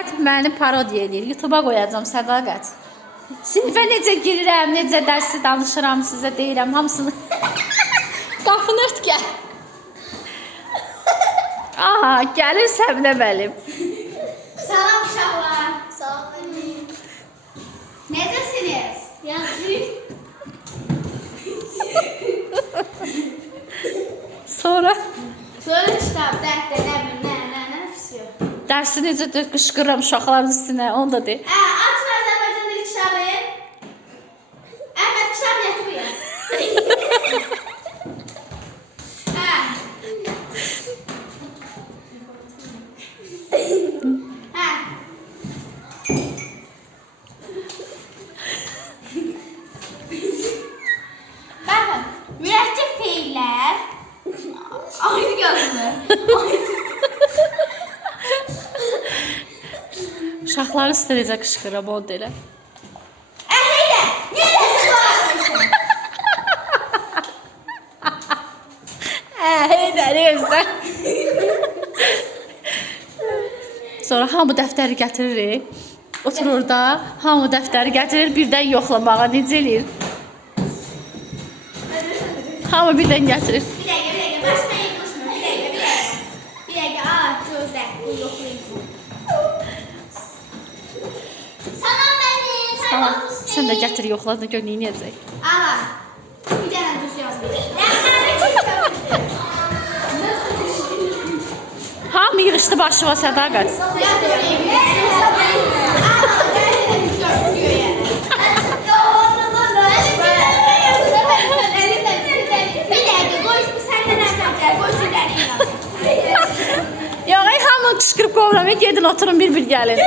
Sədaqət məni parodiya edir. YouTube'a qoyacağım Sədaqət. Sinifə necə girirəm, necə dərsi danışıram, sizə deyirəm hamısını. Qapını ört gəl. Aha, gəlir Səbinə müəllim. Salam uşaqlar. Salam. Necəsiniz? Yaxşı. Sonra Kitab, dəftər, nə fisiyor. dərsi necə qışqırıram uşaqların üstünə, onu da de. Açın Azərbaycan dili kitabı. Əhməd kitab gətirir. Baxın, mürəkkəb feillər ayrı yazılır. Uşaqların üstünə necə qışqırıram, onu de elə. Əhlə, niyə dəsə dolaşmışsın? Heydəri özdən. Sonra hamı dəftəri gətirir. Oturur da, hamı dəftəri gətirir, birdən yoxlamağa necə eləyir? Hamı birdən gətirir. Bir dəqiqə, başına yıkılışmır. Bir dəqiqə, gözlə, bu yoxlayın. Salam mənim, Tamam, sən də gətir yoxladın, gör neynəyəcək. Ala, bir dənə düz yazmır. Hamı yığışdı başıma Sədaqət. Yox, hamı qışqırıb qovlamaya gedin, oturun bir-bir gəlin.